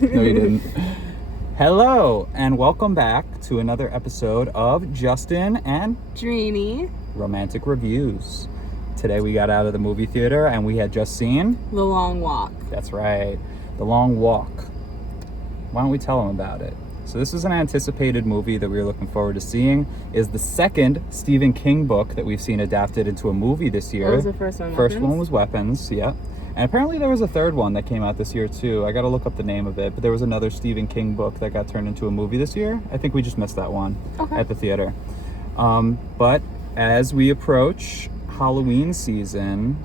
No, you didn't. Hello, and welcome back to another episode of Justin and Dreeny. Romantic Reviews. Today we got out of the movie theater and we had just seen... The Long Walk. That's right, The Long Walk. Why don't we tell them about it? So this is an anticipated movie that we were looking forward to seeing. Is the second Stephen King book that we've seen adapted into a movie this year. What was the first one? First one was Weapons, yeah. And apparently there was a third one that came out this year too. I gotta look up the name of it, but there was another Stephen King book that got turned into a movie this year. I think we just missed that one at the theater. But as we approach Halloween season,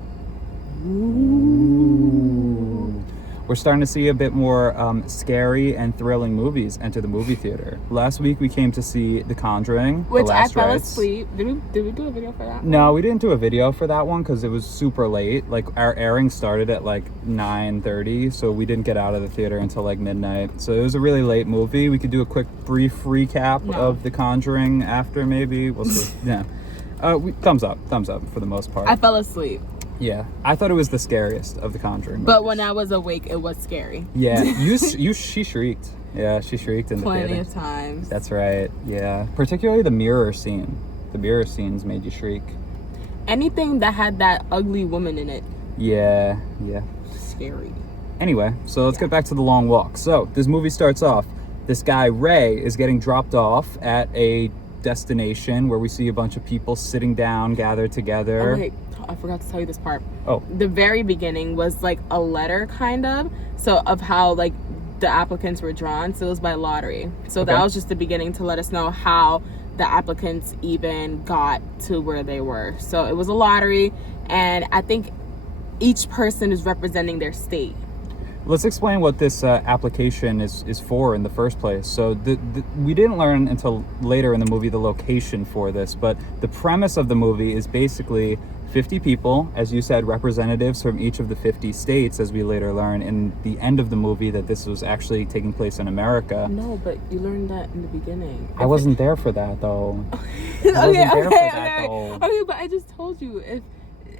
we're starting to see a bit more scary and thrilling movies enter the movie theater. Last week we came to see The Conjuring, which The Last I fell Rites. asleep. Did we do a video for that? No, we didn't do a video for that one because it was super late. Like, our airing started at like 9:30, so we didn't get out of the theater until like midnight. So it was a really late movie. We could do a quick brief recap of The Conjuring after, maybe. We'll see. Yeah. Thumbs up for the most part. I fell asleep. Yeah, I thought it was the scariest of the Conjuring movies. But when I was awake, it was scary. Yeah, she shrieked. Yeah, she shrieked in the theater. Plenty of times. That's right, yeah. Particularly the mirror scene. The mirror scenes made you shriek. Anything that had that ugly woman in it. Yeah. Scary. Anyway, so let's get back to The Long Walk. So, this movie starts off. This guy, Ray, is getting dropped off at a destination where we see a bunch of people sitting down, gathered together. Oh, wait. I forgot to tell you this part. Oh. The very beginning was like a letter, kind of. So, of how like the applicants were drawn. So, it was by lottery. So, that was just the beginning to let us know how the applicants even got to where they were. So, it was a lottery. And I think each person is representing their state. Let's explain what this application is for in the first place. So we didn't learn until later in the movie the location for this, but the premise of the movie is basically 50 people, as you said, representatives from each of the 50 states, as we later learn in the end of the movie that this was actually taking place in America. No, but you learned that in the beginning. I wasn't there for that, though. Okay, but I just told you,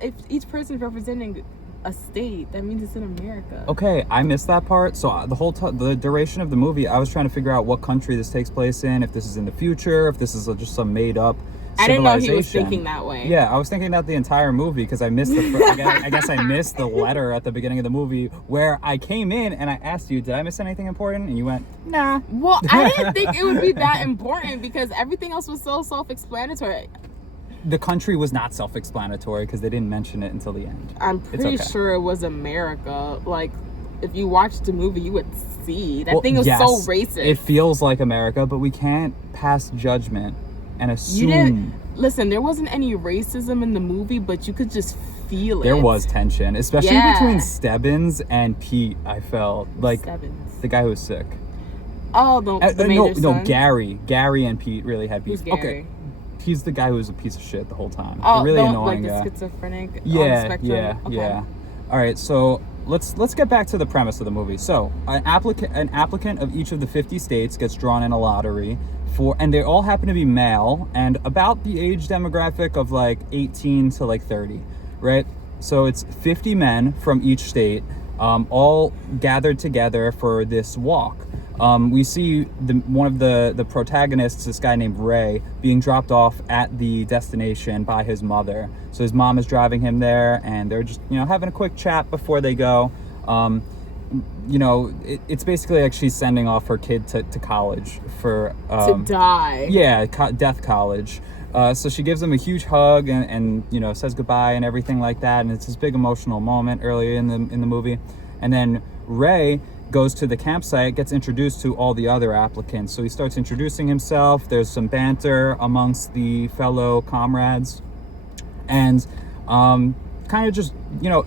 if each person is representing a state, that means it's in America. Okay, I missed that part. So the duration of the movie, I was trying to figure out what country this takes place in, if this is in the future, if this is just some made up civilization. I didn't know he was thinking that way. Yeah, I was thinking that the entire movie because I missed I guess I missed the letter at the beginning of the movie where I came in and I asked you, did I miss anything important? And you went, nah. Well, I didn't think it would be that important because everything else was so self-explanatory. The country was not self-explanatory because they didn't mention it until the end. I'm pretty sure it was America. Like, if you watched the movie, you would see. That thing was so racist. It feels like America, but we can't pass judgment and assume. Listen, there wasn't any racism in the movie, but you could just feel it. There was tension, especially between Stebbins and Pete, I felt. Like, Stebbins? The guy who was sick. Oh, the major son? Gary. Gary and Pete really had beef. Who's Gary? Okay. He's the guy who was a piece of shit the whole time. Oh, the really annoying like guy. the schizophrenic Yeah, on the spectrum? yeah. All right, so let's get back to the premise of the movie. So, an applicant of each of the 50 states gets drawn in a lottery and they all happen to be male and about the age demographic of like 18 to like 30, right? So it's 50 men from each state, all gathered together for this walk. We see one of the protagonists, this guy named Ray, being dropped off at the destination by his mother. So his mom is driving him there, and they're just, having a quick chat before they go. It's basically like she's sending off her kid to college for... to die. Yeah, death college. So she gives him a huge hug and says goodbye and everything like that. And it's this big emotional moment earlier in the movie. And then Ray goes to the campsite, gets introduced to all the other applicants. So he starts introducing himself. There's some banter amongst the fellow comrades. And kind of just,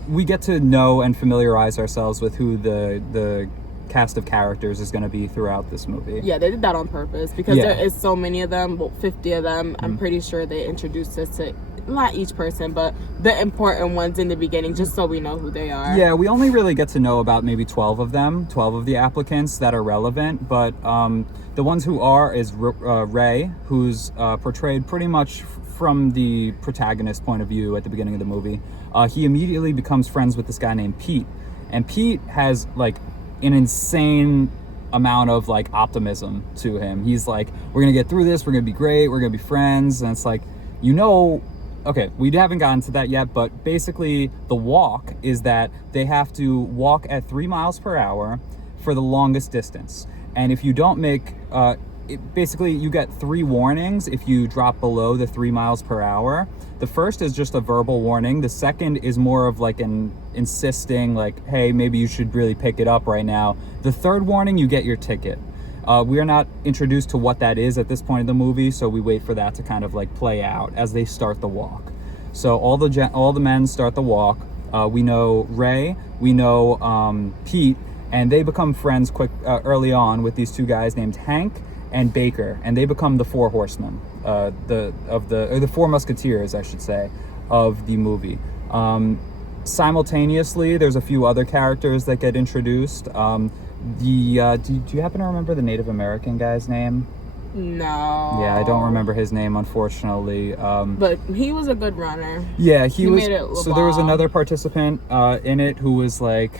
we get to know and familiarize ourselves with who the cast of characters is going to be throughout this movie. Yeah, they did that on purpose because there is so many of them, 50 of them. I'm pretty sure they introduced us to not each person, but the important ones in the beginning, just so we know who they are. Yeah, we only really get to know about maybe 12 of the applicants that are relevant, but the ones who are is Ray, who's portrayed pretty much from the protagonist's point of view at the beginning of the movie. He immediately becomes friends with this guy named Pete, and Pete has like an insane amount of like optimism to him. He's like, we're gonna get through this, we're gonna be great, we're gonna be friends. And it's like, okay, we haven't gotten to that yet, but basically the walk is that they have to walk at 3 miles per hour for the longest distance. And if you don't make basically you get 3 warnings if you drop below the 3 miles per hour. The first is just a verbal warning. The second is more of like an insisting, like, hey, maybe you should really pick it up right now. The third warning, you get your ticket. We are not introduced to what that is at this point in the movie, so we wait for that to kind of like play out as they start the walk. So all the men start the walk. We know Ray, we know Pete, and they become friends early on with these 2 guys named Hank and Baker, and they become the 4 horsemen, the 4 musketeers, I should say, of the movie. Simultaneously, there's a few other characters that get introduced. Do you happen to remember the Native American guy's name? No. Yeah, I don't remember his name, unfortunately. But he was a good runner. Yeah, he was. Made it So there was another participant in it who was like,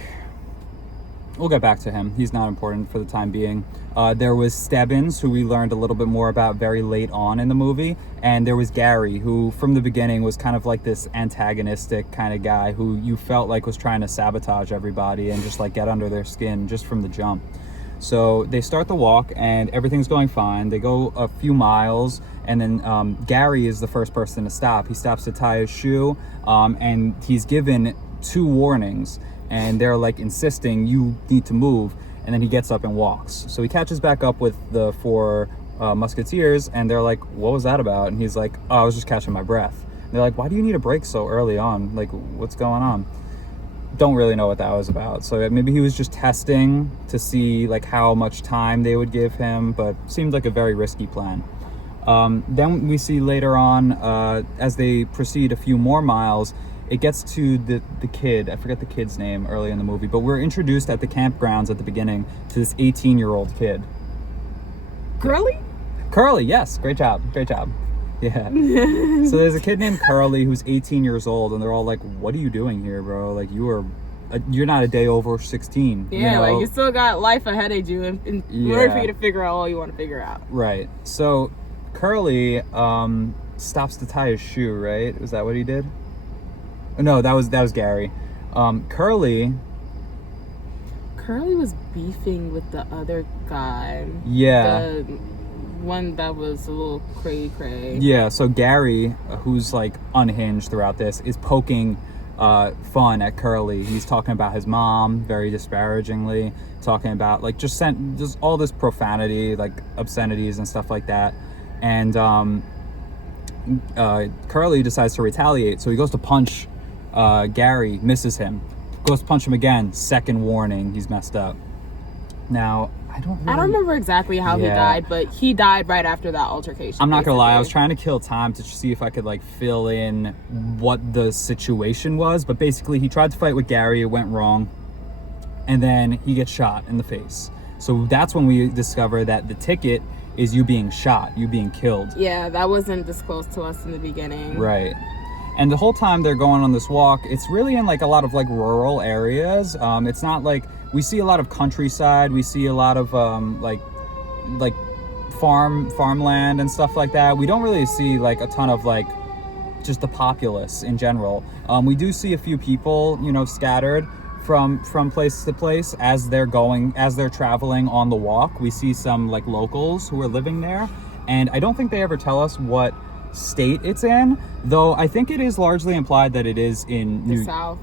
we'll get back to him. He's not important for the time being. There was Stebbins, who we learned a little bit more about very late on in the movie. And there was Gary, who from the beginning was kind of like this antagonistic kind of guy who you felt like was trying to sabotage everybody and just like get under their skin just from the jump. So they start the walk and everything's going fine. They go a few miles and then Gary is the first person to stop. He stops to tie his shoe and he's given 2 warnings. And they're like insisting you need to move, and then he gets up and walks. So he catches back up with the 4 musketeers, and they're like, what was that about? And he's like, oh, I was just catching my breath. And they're like, why do you need a break so early on? Like, what's going on? Don't really know what that was about. So maybe he was just testing to see like how much time they would give him, but seemed like a very risky plan. Then we see later on, as they proceed a few more miles, it gets to the kid. I forget the kid's name early in the movie, but we're introduced at the campgrounds at the beginning to this 18-year-old kid. Curly, yes. Great job. Yeah. So there's a kid named Curly who's 18 years old, and they're all like, what are you doing here, bro? Like, you're not a day over 16. Yeah, you know? like you still got life ahead of you in order for you to figure out all you want to figure out. Right. So Curly stops to tie his shoe, right? Was that what he did? No, that was Gary. Curly was beefing with the other guy. Yeah. The one that was a little cray-cray. Yeah, so Gary, who's like unhinged throughout this, is poking fun at Curly. He's talking about his mom very disparagingly, talking about like just all this profanity, like obscenities and stuff like that. And Curly decides to retaliate, so he goes to punch Gary, misses him, goes to punch him again, second warning, he's messed up. Now I don't remember exactly how he died, but he died right after that altercation. I'm not gonna lie, I was trying to kill time to see if I could like fill in what the situation was, but basically he tried to fight with Gary, it went wrong, and then he gets shot in the face. So that's when we discover that the ticket is you being shot, you being killed. Yeah, that wasn't disclosed to us in the beginning. Right. And the whole time they're going on this walk, it's really in like a lot of like rural areas. It's not like, we see a lot of countryside, we see a lot of like farmland and stuff like that. We don't really see like a ton of like just the populace in general. We do see a few people, scattered from place to place as they're traveling on the walk. We see some like locals who are living there, and I don't think they ever tell us what state it's in, though I think it is largely implied that it is in the South.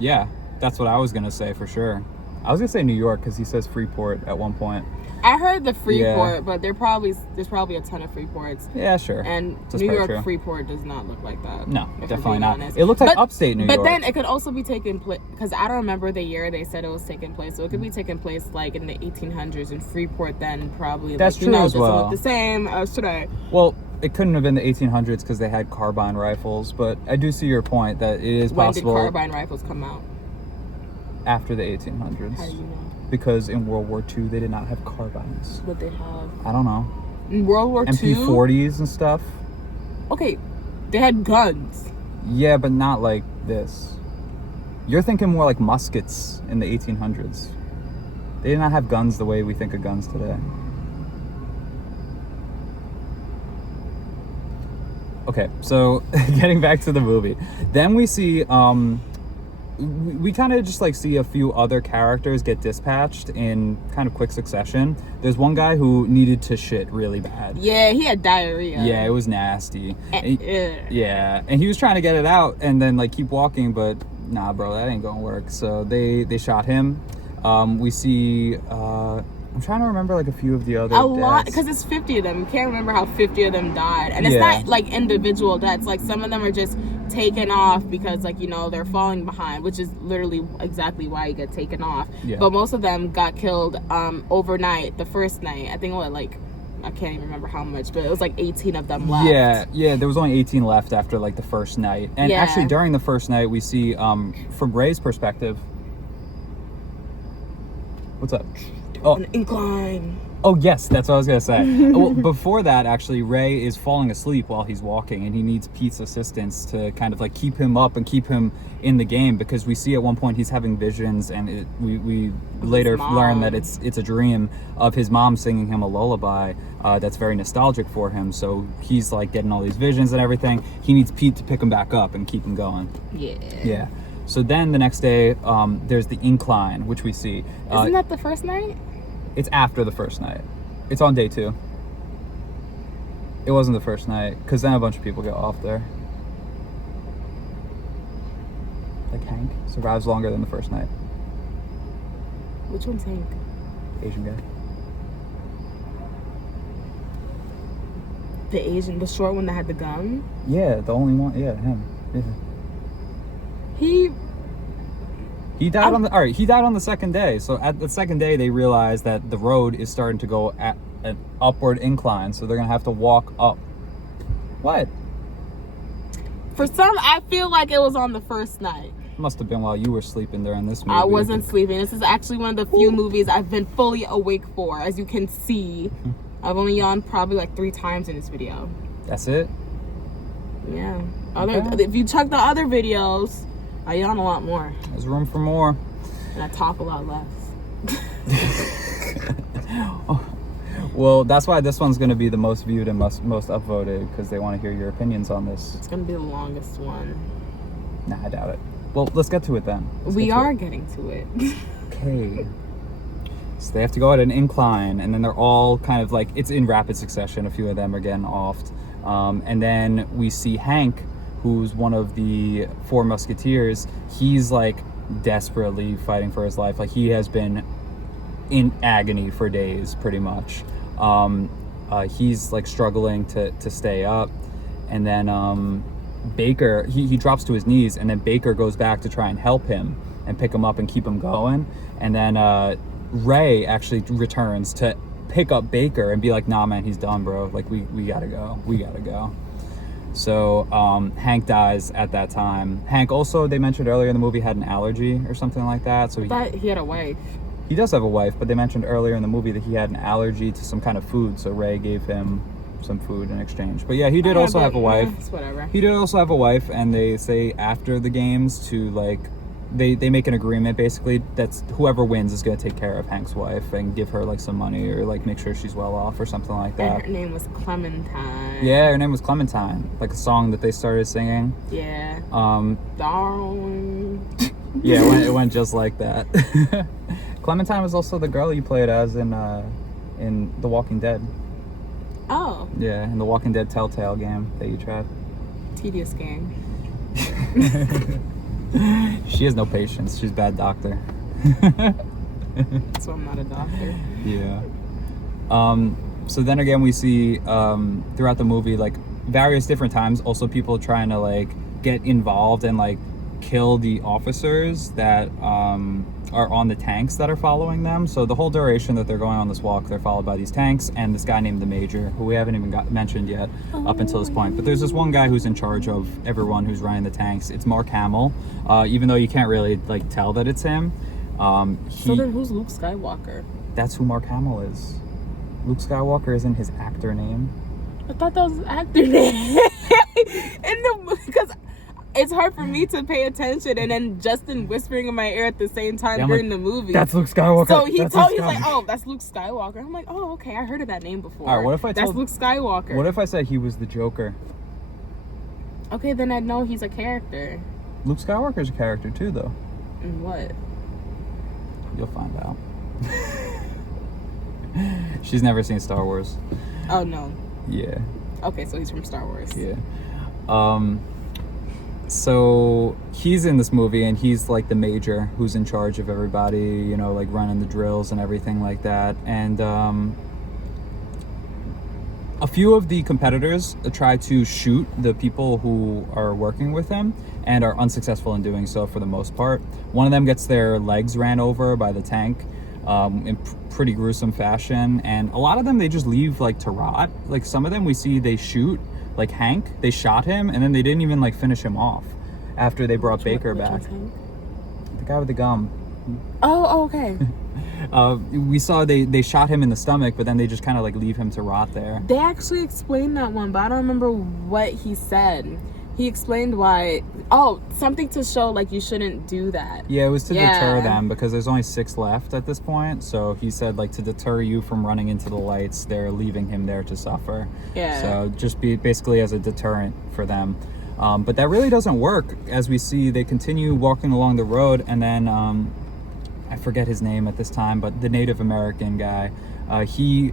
Yeah, that's what I was gonna say for sure. I was gonna say New York because he says Freeport at one point. I heard the Freeport, but there's probably a ton of Freeports. Yeah, sure. And New York Freeport does not look like that. No, definitely not. Honest. It looks like upstate New York. But then it could also be taking place, because I don't remember the year they said it was taking place. So it could be taking place like in the 1800s in Freeport. Then probably that's true as well. Doesn't look the same as today. Well, it couldn't have been the 1800s because they had carbine rifles. But I do see your point that it is possible. When did carbine rifles come out? After the 1800s. How do you know? Because in World War II, they did not have carbines. What they have? I don't know. In World War II? MP40s and stuff. Okay, they had guns. Yeah, but not like this. You're thinking more like muskets in the 1800s. They did not have guns the way we think of guns today. Okay, so getting back to the movie, then we see we kind of just like see a few other characters get dispatched in kind of quick succession. There's one guy who needed to shit really bad. Yeah, he had diarrhea. Yeah, it was nasty. Yeah, and he was trying to get it out and then like keep walking, but nah, bro, that ain't gonna work. So they shot him. We see I'm trying to remember like a few of the other lot, deaths. because it's 50 of them. You can't remember how 50 of them died, and it's Yeah. not like individual deaths. Like some of them are just taken off because, like, you know, they're falling behind, which is literally exactly why you get taken off. Yeah. But most of them got killed overnight. The first night, I think, I can't even remember how much, but it was like 18 of them left. Yeah, there was only 18 left after like the first night. And Yeah. actually during the first night we see from Ray's perspective. What's up? Oh, An incline. oh yes, that's what I was gonna say. Well, before that, actually, Ray is falling asleep while he's walking, and he needs Pete's assistance to kind of like keep him up and keep him in the game, because we see at one point he's having visions, and we later learn that it's a dream of his mom singing him a lullaby that's very nostalgic for him. So he's like getting all these visions and everything. He needs Pete to pick him back up and keep him going. Yeah. So then the next day, there's the incline, which we see. Isn't that the first night? It's after the first night. It's on day 2. It wasn't the first night, because then a bunch of people get off there. Like Hank survives longer than the first night. Which one's Hank? Asian guy. The short one that had the gun? Yeah, the only one. Yeah, him. Yeah. He died he died on the second day. So at the second day, they realized that the road is starting to go at an upward incline, so they're gonna have to walk up. What? For some, I feel like it was on the first night. Must have been while you were sleeping during this movie. I wasn't sleeping. This is actually one of the few movies I've been fully awake for. As you can see, I've only yawned probably like 3 times in this video. That's it? Yeah. Okay. If you check the other videos, I yawn a lot more. There's room for more. And I talk a lot less. Well, that's why this one's going to be the most viewed and most upvoted, because they want to hear your opinions on this. It's going to be the longest one. Nah, I doubt it. Well, let's get to it then. We are getting to it. Okay. So they have to go at an incline, and then they're all kind of like, it's in rapid succession. A few of them are getting offed. And then we see Hank, who's one of the 4 musketeers. He's like desperately fighting for his life. Like, he has been in agony for days, pretty much. He's like struggling to stay up. And then Baker, he drops to his knees, and then Baker goes back to try and help him and pick him up and keep him going. And then Ray actually returns to pick up Baker and be like, nah, man, he's done, bro. Like, we gotta go. So Hank dies at that time. Hank also, they mentioned earlier in the movie, had an allergy or something like that. So He had a wife. He does have a wife, but they mentioned earlier in the movie that he had an allergy to some kind of food, so Ray gave him some food in exchange. But yeah, he did also have a wife. It's whatever. He did also have a wife, and they say after the games to like, they make an agreement basically that's whoever wins is going to take care of Hank's wife and give her like some money or like make sure she's well off or something like that. And her name was Clementine. Yeah, her name was Clementine, like a song that they started singing. Yeah. Darling. Yeah, it went just like that. Clementine was also the girl you played as in The Walking Dead. Oh. Yeah, in the Walking Dead Telltale game that you tried. Tedious game. She has no patience. She's a bad doctor. So I'm not a doctor. Yeah. So then again, we see throughout the movie, like various different times, also people trying to like get involved and like kill the officers that are on the tanks that are following them. So the whole duration that they're going on this walk, they're followed by these tanks and this guy named the Major, who we haven't even got mentioned yet up until this point. But there's this one guy who's in charge of everyone who's running the tanks. It's Mark Hamill, even though you can't really like tell that it's him. So then who's Luke Skywalker? That's who Mark Hamill is. Luke Skywalker isn't his actor name. I thought that was his actor name. Because it's hard for me to pay attention, and then Justin whispering in my ear at the same time Yeah, I'm during like, the movie. That's Luke Skywalker. So he's Luke like, Skywalker. oh, that's Luke Skywalker. I'm like, oh, okay, I heard of that name before. All right, what if I that's told- Luke Skywalker? What if I said he was the Joker? Okay, then I'd know he's a character. Luke Skywalker's a character too, though. And what? You'll find out. She's never seen Star Wars. Oh no. Yeah. Okay, so he's from Star Wars. Yeah. So he's in this movie, and he's like the major who's in charge of everybody, you know, like running the drills and everything like that. And a few of the competitors try to shoot the people who are working with him and are unsuccessful in doing so for the most part. One of them gets their legs ran over by the tank in pretty gruesome fashion, and a lot of them they just leave like to rot. Like some of them we see they shoot, like Hank, they shot him and then they didn't even like finish him off after they brought Baker back. The guy with the gum. Oh, okay. We saw they shot him in the stomach, but then they just kind of like leave him to rot there. They actually explained that one, but I don't remember what he said. He explained why. Oh, something to show like you shouldn't do that. Yeah, it was to deter them because there's only 6 left at this point. So he said like to deter you from running into the lights, they're leaving him there to suffer. Yeah. So just be basically as a deterrent for them. But that really doesn't work. As we see, they continue walking along the road, and then I forget his name at this time, but the Native American guy, he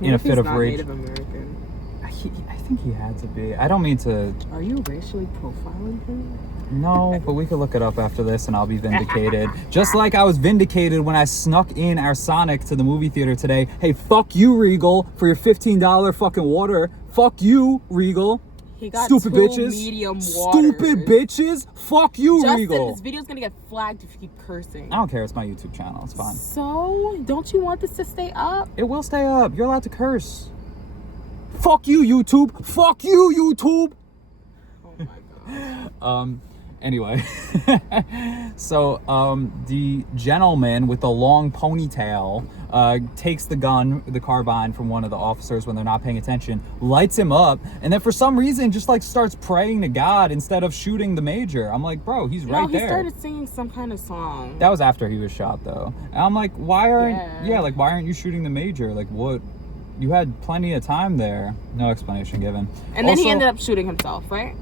in a fit of rage. Native American. I think he had to be. I don't mean to. Are you racially profiling him? No, but we could look it up after this and I'll be vindicated. Just like I was vindicated when I snuck in our Sonic to the movie theater today. Hey, fuck you, Regal, for your $15 fucking water. Fuck you, Regal. He got Stupid 2 bitches. medium water. Stupid bitches. Fuck you, Justin, Regal. this video's gonna get flagged if you keep cursing. I don't care. It's my YouTube channel. It's fine. So, don't you want this to stay up? It will stay up. You're allowed to curse. Fuck you, YouTube. Fuck you, YouTube. Oh my god. Anyway, so the gentleman with the long ponytail takes the gun, the carbine from one of the officers when they're not paying attention, lights him up, and then for some reason just like starts praying to God instead of shooting the major. I'm like, bro, he's right there. No, he started singing some kind of song. That was after he was shot, though. And I'm like, why aren't why aren't you shooting the major? Like, what? You had plenty of time there. No explanation given. And then he ended up shooting himself, right?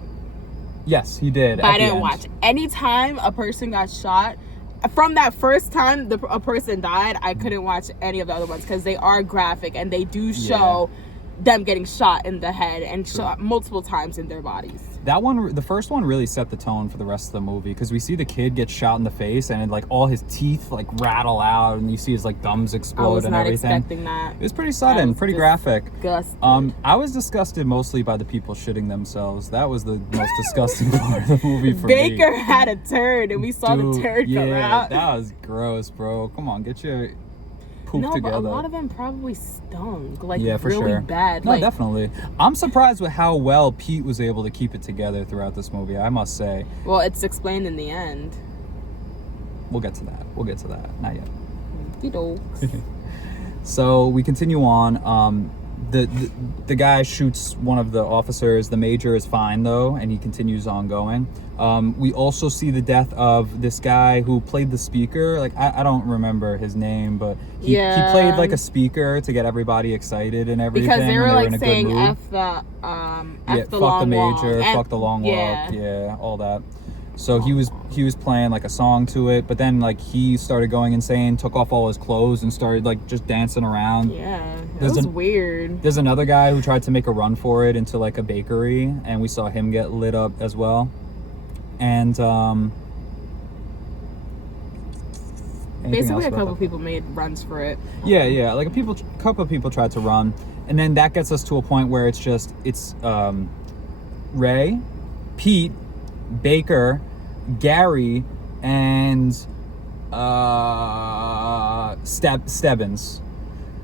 Yes, he did. But I didn't watch. Anytime a person got shot, from that first time a person died, I couldn't watch any of the other ones because they are graphic and they do show them getting shot in the head and shot multiple times in their bodies. That one, the first one, really set the tone for the rest of the movie because we see the kid get shot in the face and like all his teeth like rattle out and you see his like gums explode and everything. I was not expecting that. It was pretty sudden, pretty graphic. Disgusting. I was disgusted mostly by the people shitting themselves. That was the most disgusting part of the movie for me. Baker had a turd and we saw the turd come out. That was gross, bro. Come on, get your poop together. But a lot of them probably stunk, like for really sure. bad. No, like, definitely. I'm surprised with how well Pete was able to keep it together throughout this movie, I must say. Well, it's explained in the end. We'll get to that. Not yet. So we continue on. The guy shoots one of the officers. The major is fine though, and he continues on going. We also see the death of this guy who played the speaker. Like I don't remember his name, but he played like a speaker to get everybody excited and everything. Because they were like in saying F the fuck long the major, walk. fuck the long walk, all that. So he was playing like a song to it, but then like he started going insane, took off all his clothes and started like just dancing around. Yeah, it was weird. There's another guy who tried to make a run for it into like a bakery, and we saw him get lit up as well. And basically a couple people made runs for it. Yeah, like a couple of people tried to run, and then that gets us to a point where it's Ray, Pete, Baker, Gary, and Stebbins.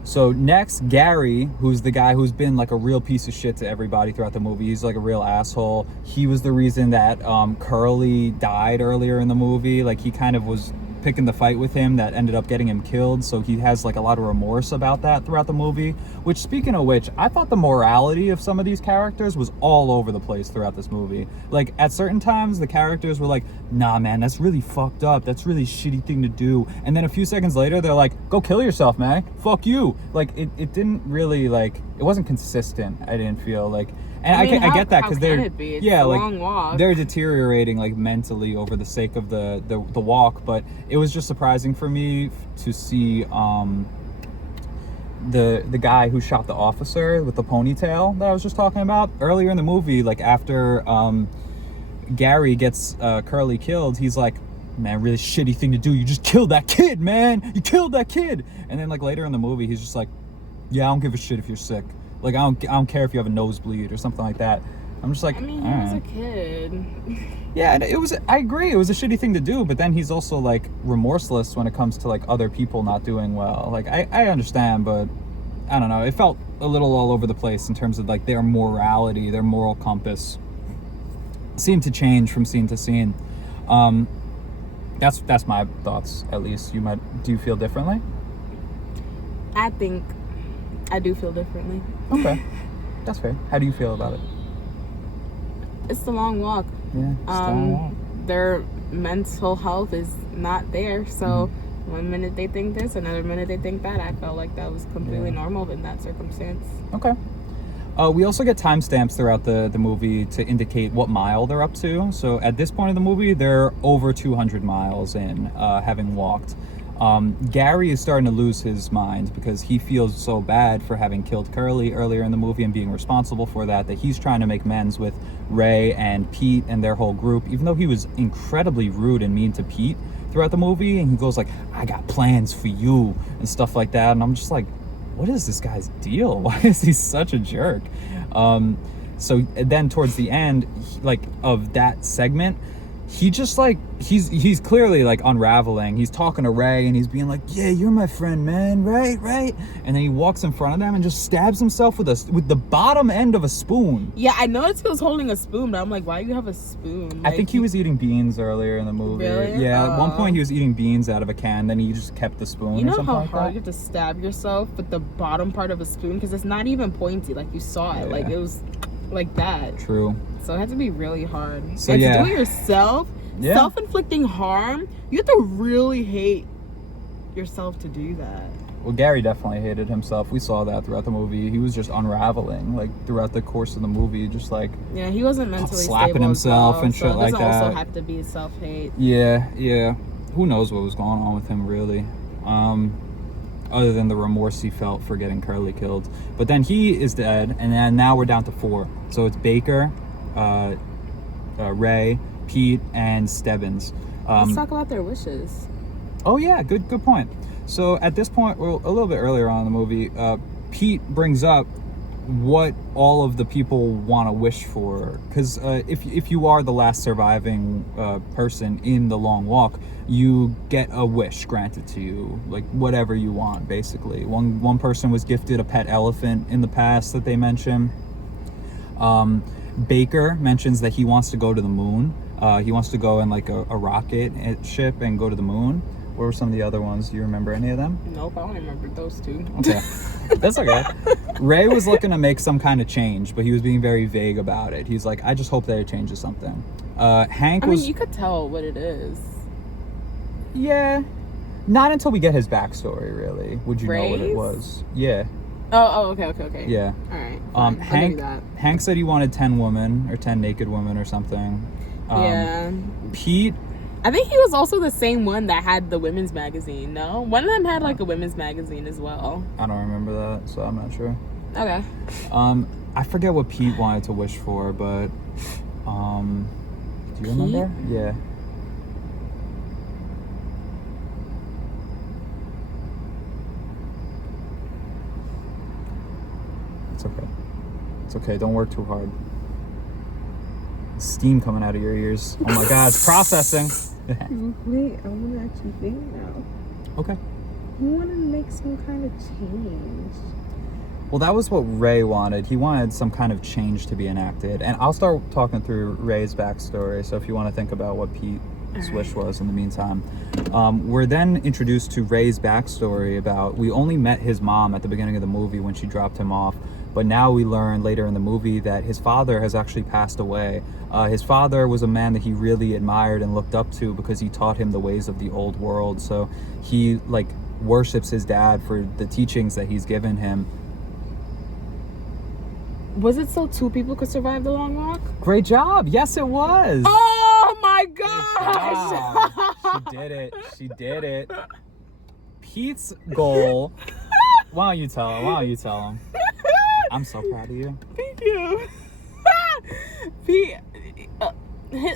So next, Gary, who's the guy who's been like a real piece of shit to everybody throughout the movie. He's like a real asshole. He was the reason that Curly died earlier in the movie. Like he kind of was picking the fight with him that ended up getting him killed. So he has like a lot of remorse about that throughout the movie. Which, speaking of which, I thought the morality of some of these characters was all over the place throughout this movie. Like, at certain times, the characters were like, nah, man, that's really fucked up. That's really shitty thing to do. And then a few seconds later, they're like, go kill yourself, man. Fuck you. Like, it didn't really, like, it wasn't consistent, I didn't feel like. And I get that because they're, yeah, like, long walk. They're deteriorating, like, mentally over the sake of the walk. But it was just surprising for me to see the guy who shot the officer with the ponytail that I was just talking about earlier in the movie. Like, after Gary gets Curly killed, he's like, man, really shitty thing to do. You just killed that kid, man. You killed that kid. And then, like, later in the movie, he's just like, yeah, I don't give a shit if you're sick. Like, I don't care if you have a nosebleed or something like that. I'm just like, I mean, he was a kid. Yeah, it was. I agree. It was a shitty thing to do. But then he's also, like, remorseless when it comes to, like, other people not doing well. Like, I understand, but I don't know. It felt a little all over the place in terms of, like, their morality, their moral compass seemed to change from scene to scene. That's my thoughts, at least. Do you feel differently? I think I do feel differently. Okay, that's fair. How do you feel about it? It's the long walk. Yeah, it's the long walk. Their mental health is not there, so one minute they think this, another minute they think that. I felt like that was completely normal in that circumstance. Okay. We also get timestamps throughout the movie to indicate what mile they're up to. So at this point of the movie, they're over 200 miles in, having walked. Gary is starting to lose his mind because he feels so bad for having killed Curly earlier in the movie and being responsible for that he's trying to make amends with Ray and Pete and their whole group, even though he was incredibly rude and mean to Pete throughout the movie. And he goes like, I got plans for you and stuff like that. And I'm just like, what is this guy's deal? Why is he such a jerk? So then towards the end, of that segment, he just like, he's clearly like unraveling. He's talking to Ray and he's being like, yeah, you're my friend, man, right? And then he walks in front of them and just stabs himself with the bottom end of a spoon. Yeah, I noticed he was holding a spoon, but I'm like, why do you have a spoon? I think he was eating beans earlier in the movie. Really? Yeah, at one point he was eating beans out of a can, then he just kept the spoon. You know or something how like hard that? you have to stab yourself with the bottom part of a spoon? Because it's not even pointy, like you saw it. Yeah. Like, it was like that. True. So it had to be really hard. So, and yeah. to do it yourself, self-inflicting harm, you have to really hate yourself to do that. Well, Gary definitely hated himself. We saw that throughout the movie. He was just unraveling, like, throughout the course of the movie, just like... Yeah, he wasn't mentally slapping stable himself as well, and so shit like that. it doesn't also have to be self-hate. Yeah. Who knows what was going on with him, really? Other than the remorse he felt for getting Curly killed. But then he is dead, and then now we're down to 4. So it's Baker, Ray, Pete, and Stebbins. Let's talk about their wishes. Oh yeah, good point. So at this point, well, a little bit earlier on in the movie, Pete brings up what all of the people want to wish for, because if you are the last surviving person in the long walk, you get a wish granted to you, like whatever you want, basically. One person was gifted a pet elephant in the past that they mention. Baker mentions that he wants to go to the moon. He wants to go in like a rocket ship and go to the moon. What were some of the other ones? Do you remember any of them? Nope, I don't remember those two. Okay, that's okay. Ray was looking to make some kind of change, but he was being very vague about it. He's like, I just hope that it changes something. Hank was... I mean, you could tell what it is. Yeah. Not until we get his backstory, really. Would you know what it was? Yeah. Oh, okay. Yeah. All right. Hank said he wanted 10 women, or 10 naked women or something. Yeah. Pete... I think he was also the same one that had the women's magazine, no? One of them had like a women's magazine as well. I don't remember that, so I'm not sure. Okay. I forget what Pete wanted to wish for, but do you remember? Yeah. It's okay. Don't work too hard. Steam coming out of your ears. Oh my god, it's processing. Wait, I want to actually think now. Okay. He wanted to make some kind of change. Well, that was what Ray wanted. He wanted some kind of change to be enacted. And I'll start talking through Ray's backstory, so if you want to think about what Pete Swish was in the meantime. We're then introduced to Ray's backstory about, we only met his mom at the beginning of the movie when she dropped him off, but now we learn later in the movie that his father has actually passed away. His father was a man that he really admired and looked up to because he taught him the ways of the old world. So he like worships his dad for the teachings that he's given him. Was it so 2 people could survive the long walk? Great job. Yes, it was. Oh my gosh. She did it. She did it. Pete's goal. Why don't you tell him? I'm so proud of you. Thank you. Pete,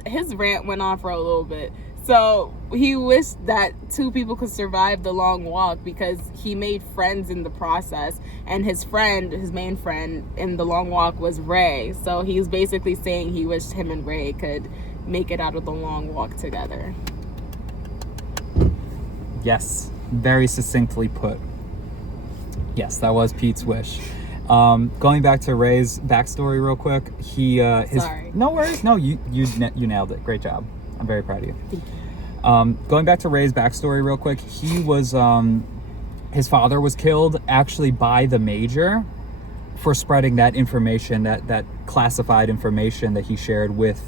his rant went on for a little bit. So he wished that 2 people could survive the long walk because he made friends in the process, and his main friend in the long walk was Ray. So he was basically saying he wished him and Ray could make it out of the long walk together. Yes, very succinctly put. Yes, that was Pete's wish. Going back to Ray's backstory real quick, Sorry. No worries. No, you nailed it. Great job. I'm very proud of you. Thank you. Going back to Ray's backstory real quick, he was his father was killed actually by the Major for spreading that information, that classified information that he shared with.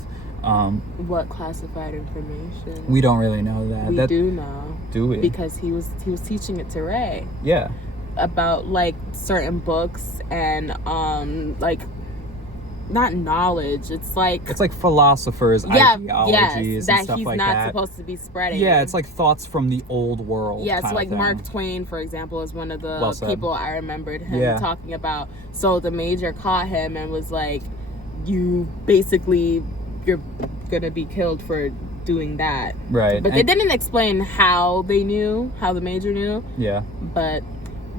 What classified information? We don't really know that. We do know. Do we? Because he was teaching it to Ray. Yeah. About like certain books and like not knowledge. It's like philosophers' ideologies and that stuff he's like not that. supposed to be spreading. Yeah, it's like thoughts from the old world. Yeah, it's kind like of thing. Mark Twain, for example, is one of the Well said. people I remembered him talking about. So the Major caught him and was like, you're gonna be killed for doing that. Right. But they didn't explain how the Major knew. Yeah. But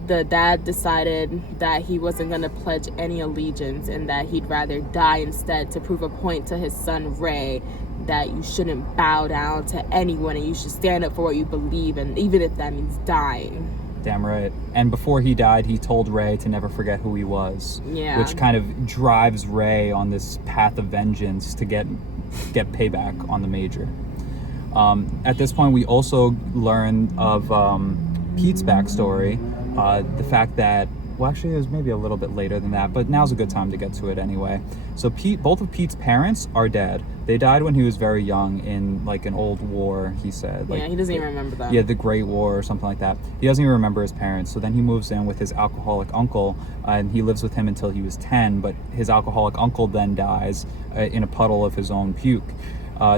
the dad decided that he wasn't going to pledge any allegiance and that he'd rather die instead to prove a point to his son Ray that you shouldn't bow down to anyone and you should stand up for what you believe in, even if that means dying. Damn right. And before he died, he told Ray to never forget who he was. Yeah. Which kind of drives Ray on this path of vengeance to get payback on the Major. At this point, we also learn of Pete's backstory. The fact that, well, actually it was maybe a little bit later than that, but now's a good time to get to it anyway. So both of Pete's parents are dead. They died when he was very young in like an old war, he said. Like, yeah, he doesn't even remember that. Yeah, the Great War or something like that. He doesn't even remember his parents. So then he moves in with his alcoholic uncle, and he lives with him until he was 10, but his alcoholic uncle then dies in a puddle of his own puke.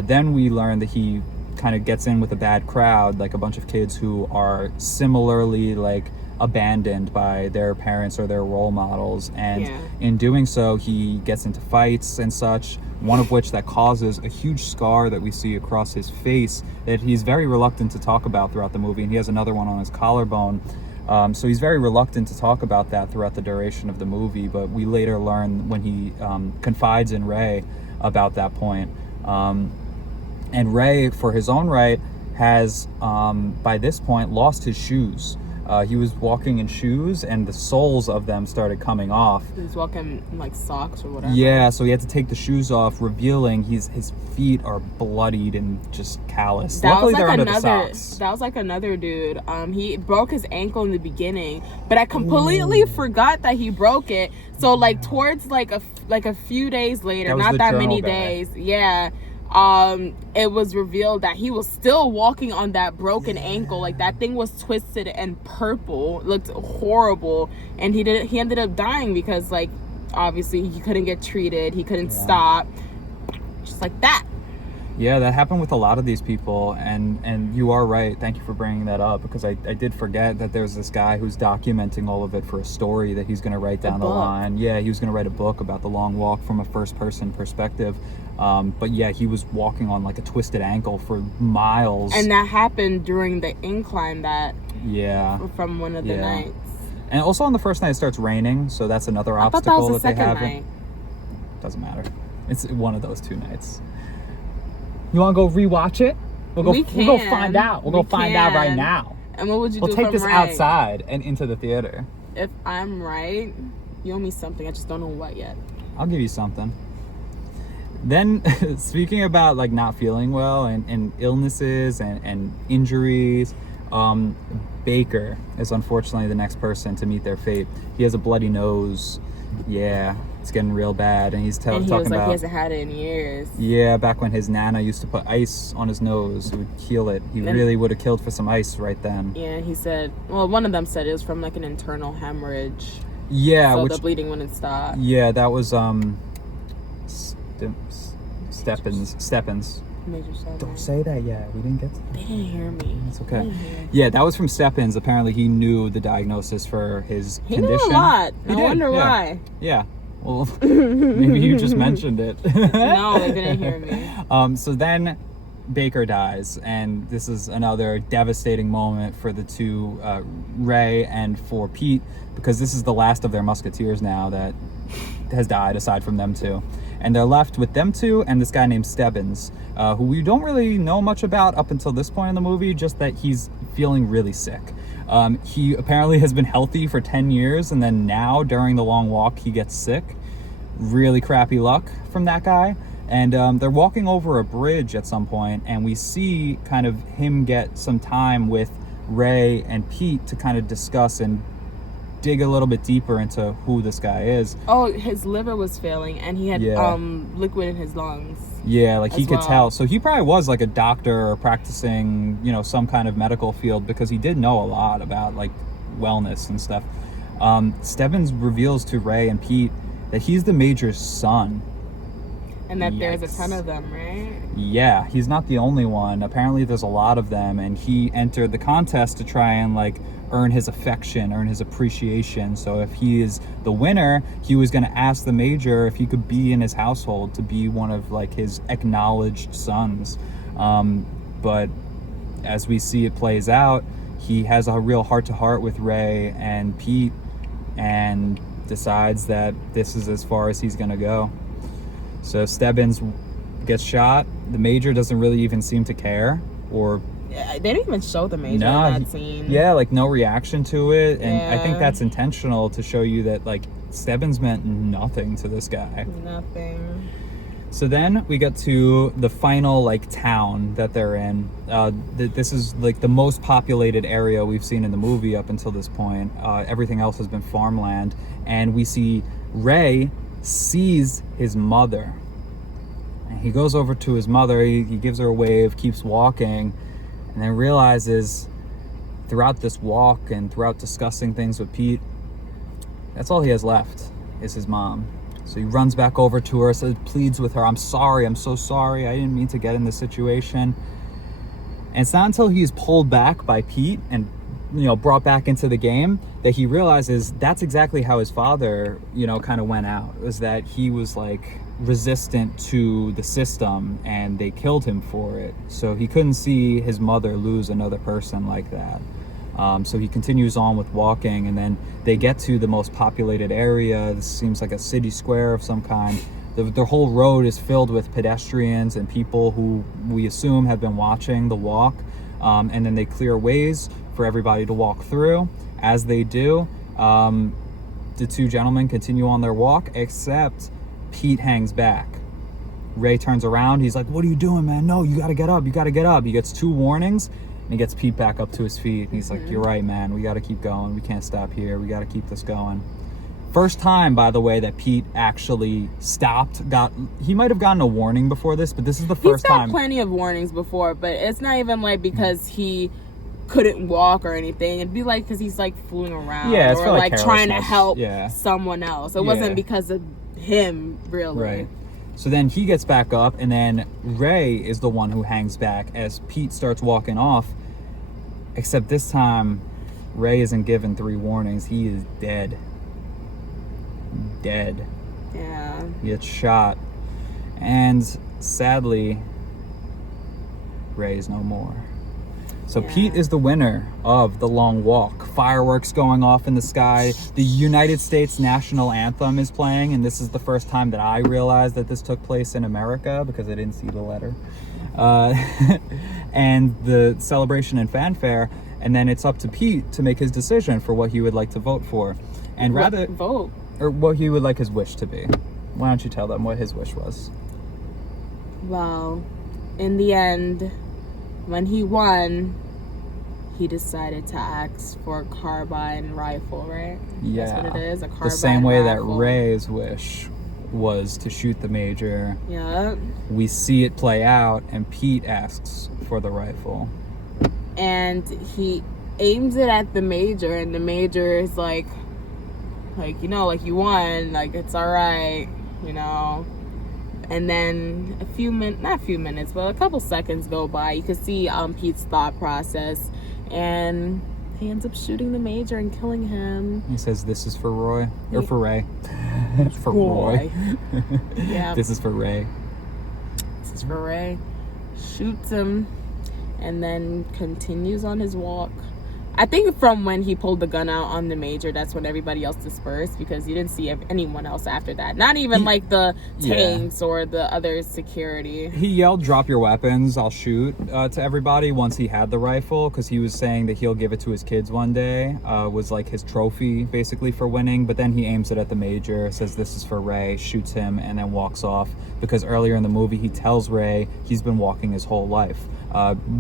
Then we learn that he kind of gets in with a bad crowd, like a bunch of kids who are similarly like abandoned by their parents or their role models, and in doing so he gets into fights and such, one of which that causes a huge scar that we see across his face that he's very reluctant to talk about throughout the movie, and he has another one on his collarbone. So he's very reluctant to talk about that throughout the duration of the movie, but we later learn when he confides in Ray about that point. And Ray, for his own right, has by this point lost his shoes. He was walking in shoes and the soles of them started coming off. He was walking in like socks or whatever. Yeah, so he had to take the shoes off, revealing his feet are bloodied and just calloused. Luckily, they're under the socks. That was like another dude. He broke his ankle in the beginning, but I completely forgot that he broke it. So like towards like a few days later, not that many days. Yeah. It was revealed that he was still walking on that broken ankle. Like that thing was twisted and purple. It looked horrible, and he ended up dying because like obviously he couldn't get treated, he couldn't stop, just like that. Yeah, that happened with a lot of these people, and you are right. Thank you for bringing that up, because I did forget that there's this guy who's documenting all of it for a story that he's going to write down the line. Yeah, he was going to write a book about the long walk from a first-person perspective. But yeah, he was walking on like a twisted ankle for miles. And that happened during the incline from one of the nights. And also on the first night it starts raining, so that's another obstacle that they have. Night. Doesn't matter. It's one of those 2 nights. You want to go rewatch it? We'll go find out. We'll go find out right now. And what would you do? We'll take this outside and into the theater. If I'm right, you owe me something. I just don't know what yet. I'll give you something. Then, speaking about like not feeling well and illnesses and injuries, Baker is unfortunately the next person to meet their fate. He has a bloody nose. Yeah, it's getting real bad, and he's and he talking was like, about he hasn't had it in years. yeah, back when his nana used to put ice on his nose, it would heal it. He really would have killed for some ice right then. Yeah, he said. Well, one of them said it was from like an internal hemorrhage. Yeah, So which the bleeding wouldn't stop. yeah, that was Steppins. Major Steppins. Don't say that yet. We didn't get to that. They didn't hear me. It's okay. They didn't hear. Yeah, that was from Steppins. Apparently, he knew the diagnosis for his He condition. knew a lot. He I did, wonder yeah. why. Yeah. Well, maybe you just mentioned it. No, they didn't hear me. So then Baker dies, and this is another devastating moment for the two, Ray and for Pete, because this is the last of their musketeers now that has died aside from them two. And they're left with them two and this guy named Stebbins, who we don't really know much about up until this point in the movie, just that he's feeling really sick. He apparently has been healthy for 10 years, and then now during the long walk he gets sick. Really crappy luck from that guy. And they're walking over a bridge at some point, and we see kind of him get some time with Ray and Pete to kind of discuss and dig a little bit deeper into who this guy is. Oh, his liver was failing, and he had Yeah. liquid in his lungs. Yeah, like he as could well. tell. So he probably was like a doctor or practicing, you know, some kind of medical field, because he did know a lot about like wellness and stuff. Stebbins reveals to Ray and Pete that he's the major's son. And that there's a Yikes. ton of them, right? Yeah, he's not the only one. Apparently there's a lot of them, and he entered the contest to try and like earn his affection, earn his appreciation. So if he is the winner, he was going to ask the major if he could be in his household to be one of like his acknowledged sons. But as we see it plays out, he has a real heart-to-heart with Ray and Pete and decides that this is as far as he's going to go. So Stebbins gets shot. The major doesn't really even seem to care, or Yeah, they didn't even show the major Nah, in that scene. yeah, like no reaction to it. And I think Yeah. that's intentional to show you that like Stebbins meant nothing to this guy. Nothing. So then we get to the final like town that they're in. This is like the most populated area we've seen in the movie up until this point. Everything else has been farmland, and we see Ray sees his mother. And he goes over to his mother. He gives her a wave, keeps walking, and then realizes throughout this walk and throughout discussing things with Pete, that's all he has left is his mom. So he runs back over to her, says, pleads with her, I'm sorry, I'm so sorry, I didn't mean to get in this situation. And it's not until he's pulled back by Pete and, you know, brought back into the game that he realizes that's exactly how his father, you know, kind of went out. Was that he was like resistant to the system and they killed him for it. So he couldn't see his mother lose another person like that. So he continues on with walking, and then they get to the most populated area. This seems like a city square of some kind. The whole road is filled with pedestrians and people who we assume have been watching the walk. And then they clear ways for everybody to walk through. As they do, the two gentlemen continue on their walk, except Pete hangs back. Ray turns around. He's like, what are you doing, man? No, you gotta get up. You gotta get up. He gets 2 warnings. And he gets Pete back up to his feet. And he's like, you're right, man. We got to keep going. We can't stop here. We got to keep this going. First time, by the way, that Pete actually stopped. He might have gotten a warning before this, but this is the first He's got time. plenty of warnings before, but it's not even like because he couldn't walk or anything. It'd be like because he's like fooling around, Yeah, it's or for, like, trying to carelessness. help Yeah. someone else. It Yeah. wasn't because of him, really. Right. So then he gets back up, and then Ray is the one who hangs back as Pete starts walking off. Except this time, Ray isn't given 3 warnings. He is dead. Dead. Yeah. He gets shot. And sadly, Ray's no more. So Yeah. Pete is the winner of the long walk. Fireworks going off in the sky. The United States national anthem is playing, and this is the first time that I realized that this took place in America because I didn't see the letter. And the celebration and fanfare, and then it's up to Pete to make his decision for what he would like to vote for. And What- rather, vote. or what he would like his wish to be. Why don't you tell them what his wish was? Well, in the end, when he won, he decided to ask for a carbine rifle, right? Yeah. That's what it is, a carbine the same way rifle. that Ray's wish was to shoot the Major. Yeah. We see it play out, and Pete asks for the rifle. And he aims it at the Major, and the Major is like, you know, like, you won, like, it's all right, you know. And then not a few minutes, but a couple seconds go by. You can see Pete's thought process, and he ends up shooting the Major and killing him. He says, "This is for Roy," or for Ray. For Roy. Yeah. This is for Ray. This is for Ray. Shoots him, and then continues on his walk. I think from when he pulled the gun out on the Major, that's when everybody else dispersed, because you didn't see anyone else after that. Not even like the tanks or the other security. He yelled, "Drop your weapons, I'll shoot," to everybody once he had the rifle, because he was saying that he'll give it to his kids one day. Was like his trophy, basically, for winning. But then he aims it at the Major, says, "This is for Ray," shoots him, and then walks off. Because earlier in the movie, he tells Ray he's been walking his whole life.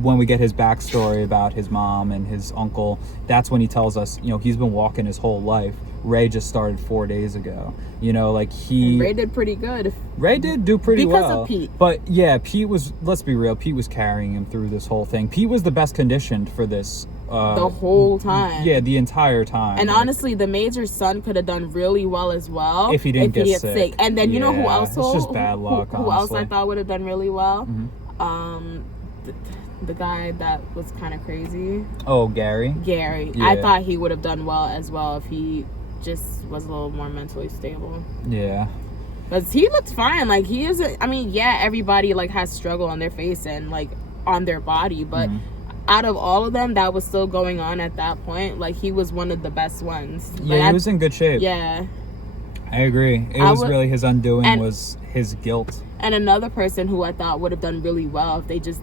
When we get his backstory about his mom and his uncle, that's when he tells us, you know, he's been walking his whole life. Ray just started 4 days ago. You know, like And Ray did pretty good. Ray did do pretty well. Because of Pete. But yeah, Pete was, let's be real, Pete was carrying him through this whole thing. Pete was the best conditioned for this. The whole time. Yeah, the entire time. And honestly, the Major's son could have done really well as well. If he didn't get sick. And then you know who else? It's just bad luck, who else I honestly. thought would have done really well? Mm-hmm. The guy that was kind of crazy. Oh, Gary? Gary. Yeah. I thought he would have done well as well if he just was a little more mentally stable. Yeah. But he looked fine. Like, he is, I mean, yeah, everybody, like, has struggle on their face and, like, on their body. But out of all of them that was still going on at that point, like, he was one of the best ones. Yeah, he was in good shape. Yeah. I agree. It was really his undoing was his guilt. And another person who I thought would have done really well if they just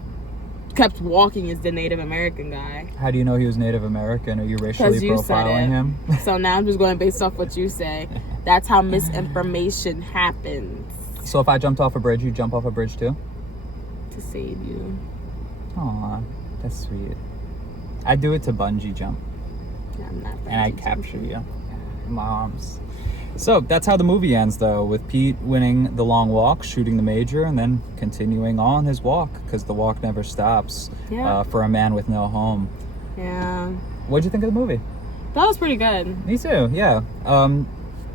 kept walking is the Native American guy. How do you know he was Native American? Are you racially profiling him? So now I'm just going based off what you say. That's how misinformation happens. So if I jumped off a bridge, you'd jump off a bridge too? To save you. Aw, that's sweet. I'd do it to bungee jump. Yeah, I'm not And I'd capture you in my arms. So that's how the movie ends, though, with Pete winning the long walk, shooting the Major, and then continuing on his walk, because the walk never stops for a man with no home. Yeah. What'd you think of the movie? That was pretty good. Me too, yeah.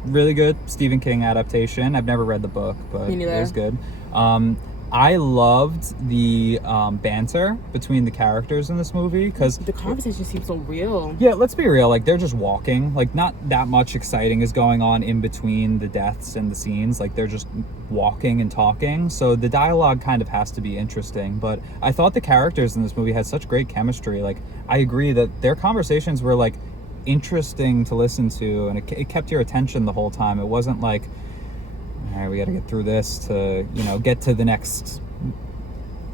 Really good Stephen King adaptation. I've never read the book, but it was good. I loved the banter between the characters in this movie, because the conversation seems so real. Yeah, let's be real. Like, they're just walking. Like, not that much exciting is going on in between the deaths and the scenes. Like, they're just walking and talking. So the dialogue kind of has to be interesting. But I thought the characters in this movie had such great chemistry. Like, I agree that their conversations were, like, interesting to listen to, and it kept your attention the whole time. It wasn't like, all right, we got to get through this to, you know, get to the next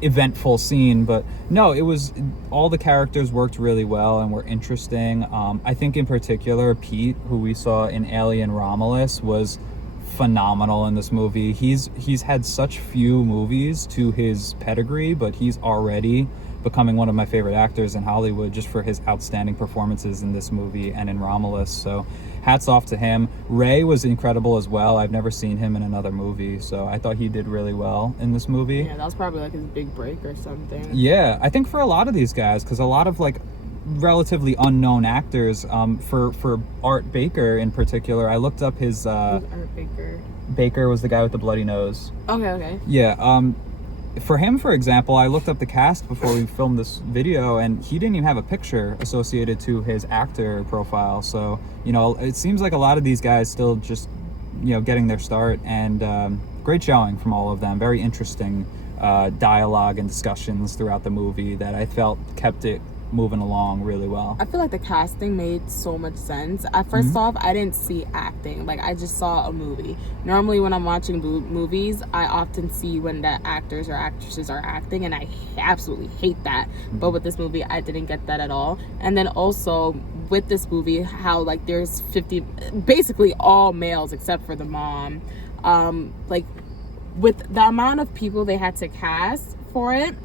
eventful scene. But no, it was, all the characters worked really well and were interesting. I think in particular, Pete, who we saw in Alien Romulus, was phenomenal in this movie. He's had such few movies to his pedigree, but he's already becoming one of my favorite actors in Hollywood just for his outstanding performances in this movie and in Romulus. So hats off to him. Ray was incredible as well. I've never seen him in another movie, so I thought he did really well in this movie. Yeah, that was probably like his big break or something. Yeah, I think for a lot of these guys, because a lot of like relatively unknown actors, for Art Baker in particular, I looked up his Who's Art Baker? Baker was the guy with the bloody nose. Okay. Yeah, for him, for example, I looked up the cast before we filmed this video, and he didn't even have a picture associated to his actor profile. So, you know, it seems like a lot of these guys still just, you know, getting their start, and great showing from all of them. Very interesting dialogue and discussions throughout the movie that I felt kept it moving along really well. I feel like the casting made so much sense. First off, I didn't see acting. Like, I just saw a movie. Normally when I'm watching movies, I often see when the actors or actresses are acting, and I absolutely hate that. But with this movie, I didn't get that at all. And then also with this movie, how like there's basically all males except for the mom. Like, with the amount of people they had to cast for it,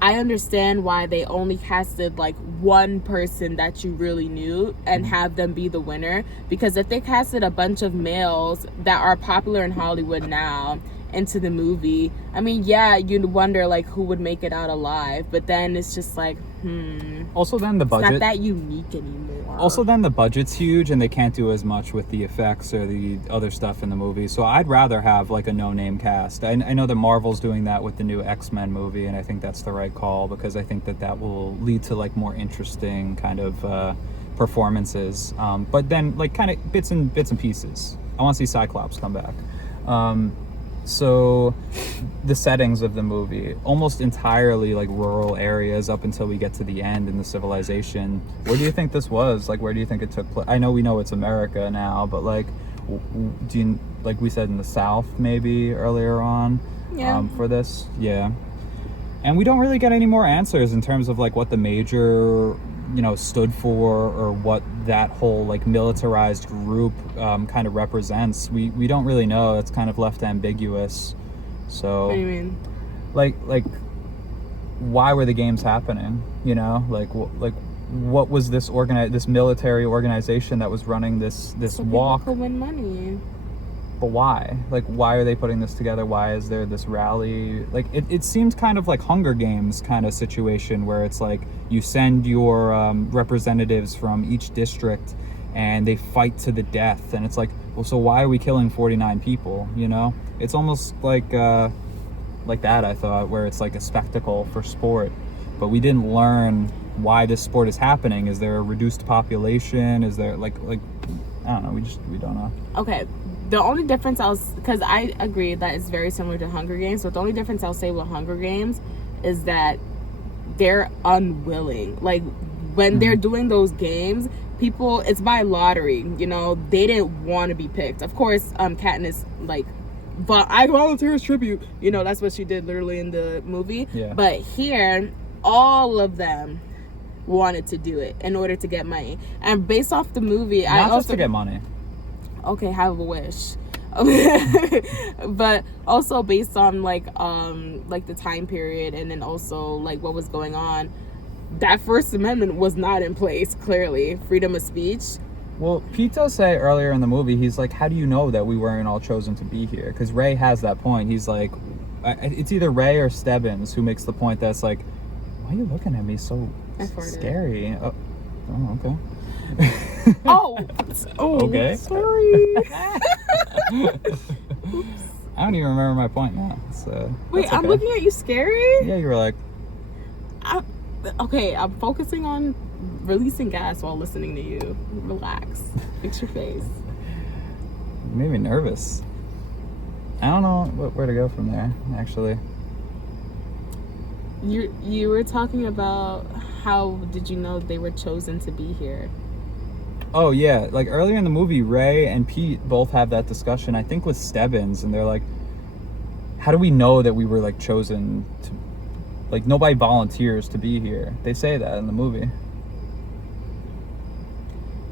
I understand why they only casted like one person that you really knew and have them be the winner. Because if they casted a bunch of males that are popular in Hollywood now into the movie, I mean, yeah, you'd wonder like who would make it out alive. But then it's just like, Also, then the budget. It's not that unique anymore. Also, then the budget's huge and they can't do as much with the effects or the other stuff in the movie. So I'd rather have like a no-name cast. I know that Marvel's doing that with the new X-Men movie, and I think that's the right call because I think that will lead to like more interesting kind of performances. But then like kind of bits and pieces. I want to see Cyclops come back. So the settings of the movie, almost entirely like rural areas up until we get to the end in the civilization. Where do you think this was? Like, where do you think it took place? I know we know it's America now, but like, do you, like we said, in the South maybe earlier on? Yeah. For this? Yeah. And we don't really get any more answers in terms of like what the major, stood for or what that whole like militarized group kind of represents. We don't really know. It's kind of left ambiguous. So What do you mean? Like why were the games happening? What was this military organization that was running this So walk? people could win money. But why? Like, why are they putting this together? Why is there this rally? Like, it seemed kind of like Hunger Games kind of situation where it's like you send your representatives from each district and they fight to the death. And it's like, well, so why are we killing 49 people, It's almost like that, I thought, where it's like a spectacle for sport. But we didn't learn why this sport is happening. Is there a reduced population? Is there, like I don't know. We don't know. Okay. The only difference because I agree that it's very similar to Hunger Games, but the only difference I'll say with Hunger Games is that they're unwilling. Like, when they're doing those games, people, it's by lottery, they didn't want to be picked. Of course, Katniss, like, but I volunteer as tribute, that's what she did literally in the movie. Yeah. But here, all of them wanted to do it in order to get money. And based off the movie, Not just to get money. Okay, have a wish. But also based on like the time period, and then also like what was going on, that First Amendment was not in place. Clearly, freedom of speech. Well, Pete does say earlier in the movie, he's like, how do you know that we weren't all chosen to be here? Because Ray has that point. He's like, it's either Ray or Stebbins who makes the point that's like, why are you looking at me so scary? Oh, okay. oh, okay. Sorry. I don't even remember my point now. So wait, okay. I'm looking at you scary? Yeah, you were like... Okay, I'm focusing on releasing gas while listening to you. Relax. Fix your face. You made me nervous. I don't know where to go from there, actually. You were talking about how did you know they were chosen to be here? Oh, yeah. Like, earlier in the movie, Ray and Pete both have that discussion, I think with Stebbins, and they're like, how do we know that we were, like, chosen to... Like, nobody volunteers to be here. They say that in the movie.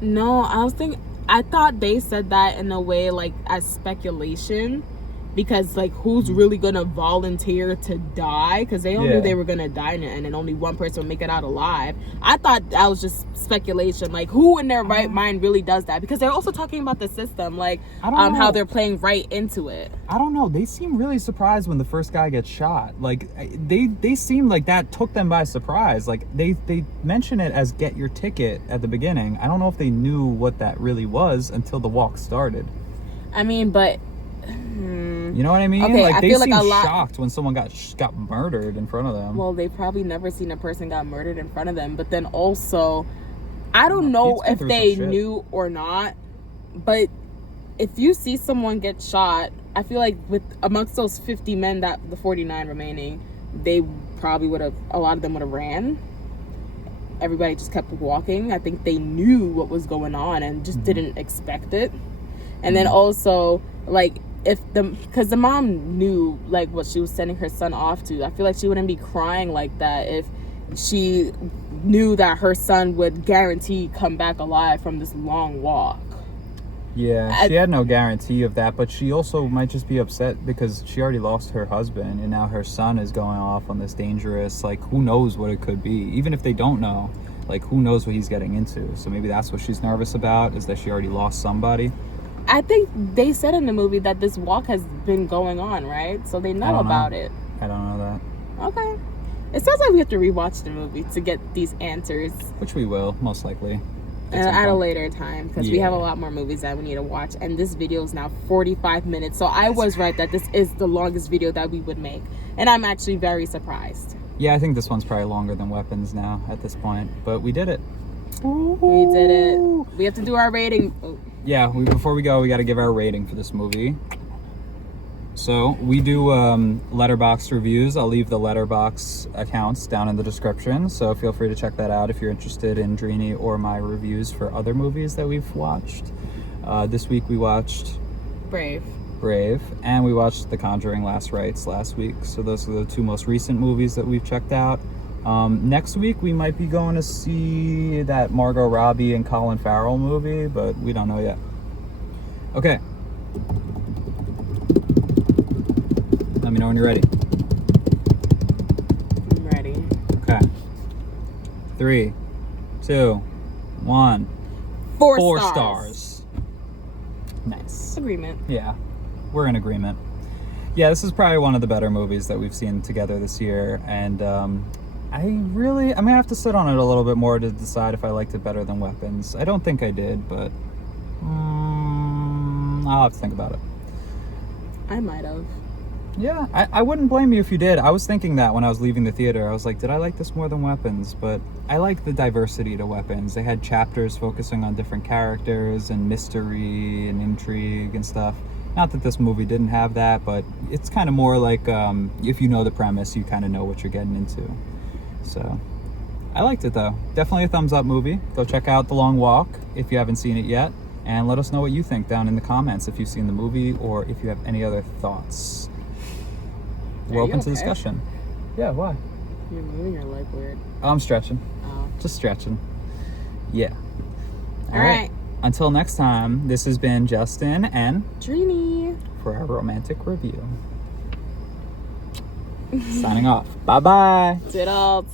No, I thought they said that in a way, like, as speculation. Because, like, who's really gonna volunteer to die? Because they all knew they were gonna die in it, and then only one person would make it out alive. I thought that was just speculation. Like, who in their right mind really does that? Because they're also talking about the system, like, how they're playing right into it. I don't know. They seem really surprised when the first guy gets shot. Like, they seem like that took them by surprise. Like, they mention it as get your ticket at the beginning. I don't know if they knew what that really was until the walk started. I mean, but... You know what I mean? Okay, like, I they feel seem like shocked when someone got murdered in front of them. Well, they've probably never seen a person got murdered in front of them. But then also, I don't know if they knew or not, but if you see someone get shot, I feel like amongst those 50 men, that the 49 remaining, they probably would have, a lot of them would have ran. Everybody just kept walking. I think they knew what was going on and just didn't expect it. And then also, like, because the mom knew, like, what she was sending her son off to. I feel like she wouldn't be crying like that if she knew that her son would guarantee come back alive from this long walk. Yeah, she had no guarantee of that, but she also might just be upset because she already lost her husband and now her son is going off on this dangerous, like, who knows what it could be. Even if they don't know, like, who knows what he's getting into. So maybe that's what she's nervous about, is that she already lost somebody. I think they said in the movie that this walk has been going on, right? So they know about it. I don't know that. Okay. It sounds like we have to rewatch the movie to get these answers. Which we will, most likely. At a later time, because we have a lot more movies that we need to watch, and this video is now 45 minutes, so I was right that this is the longest video that we would make, and I'm actually very surprised. Yeah, I think this one's probably longer than Weapons now at this point, but we did it. We did it. We have to do our rating. Oh. Yeah, before we go, we got to give our rating for this movie. So we do Letterboxd reviews. I'll leave the Letterboxd accounts down in the description, so feel free to check that out if you're interested in Dreeny or my reviews for other movies that we've watched. This week we watched Brave, and we watched The Conjuring Last Rites last week. So those are the two most recent movies that we've checked out. Next week we might be going to see that Margot Robbie and Colin Farrell movie, but we don't know yet. Okay. Let me know when you're ready. I'm ready. Okay. 3, 2, 1. 4 stars. Nice. Agreement. Yeah, we're in agreement. Yeah, this is probably one of the better movies that we've seen together this year, and I'm gonna have to sit on it a little bit more to decide if I liked it better than Weapons. I don't think I did, but I'll have to think about it. I might have. Yeah, I wouldn't blame you if you did. I was thinking that when I was leaving the theater. I was like, did I like this more than Weapons? But I like the diversity to Weapons. They had chapters focusing on different characters and mystery and intrigue and stuff. Not that this movie didn't have that, but it's kind of more like if you know the premise, you kind of know what you're getting into. So I liked it, though. Definitely a thumbs up movie. Go check out The Long Walk if you haven't seen it yet. And let us know what you think down in the comments if you've seen the movie or if you have any other thoughts. We're open to discussion. Yeah, why? You're moving your leg weird. Oh, I'm stretching. Oh. Just stretching. Yeah. All right. Until next time, this has been Justin and Dreeny for our romantic review. Signing off. Bye-bye. Diddles.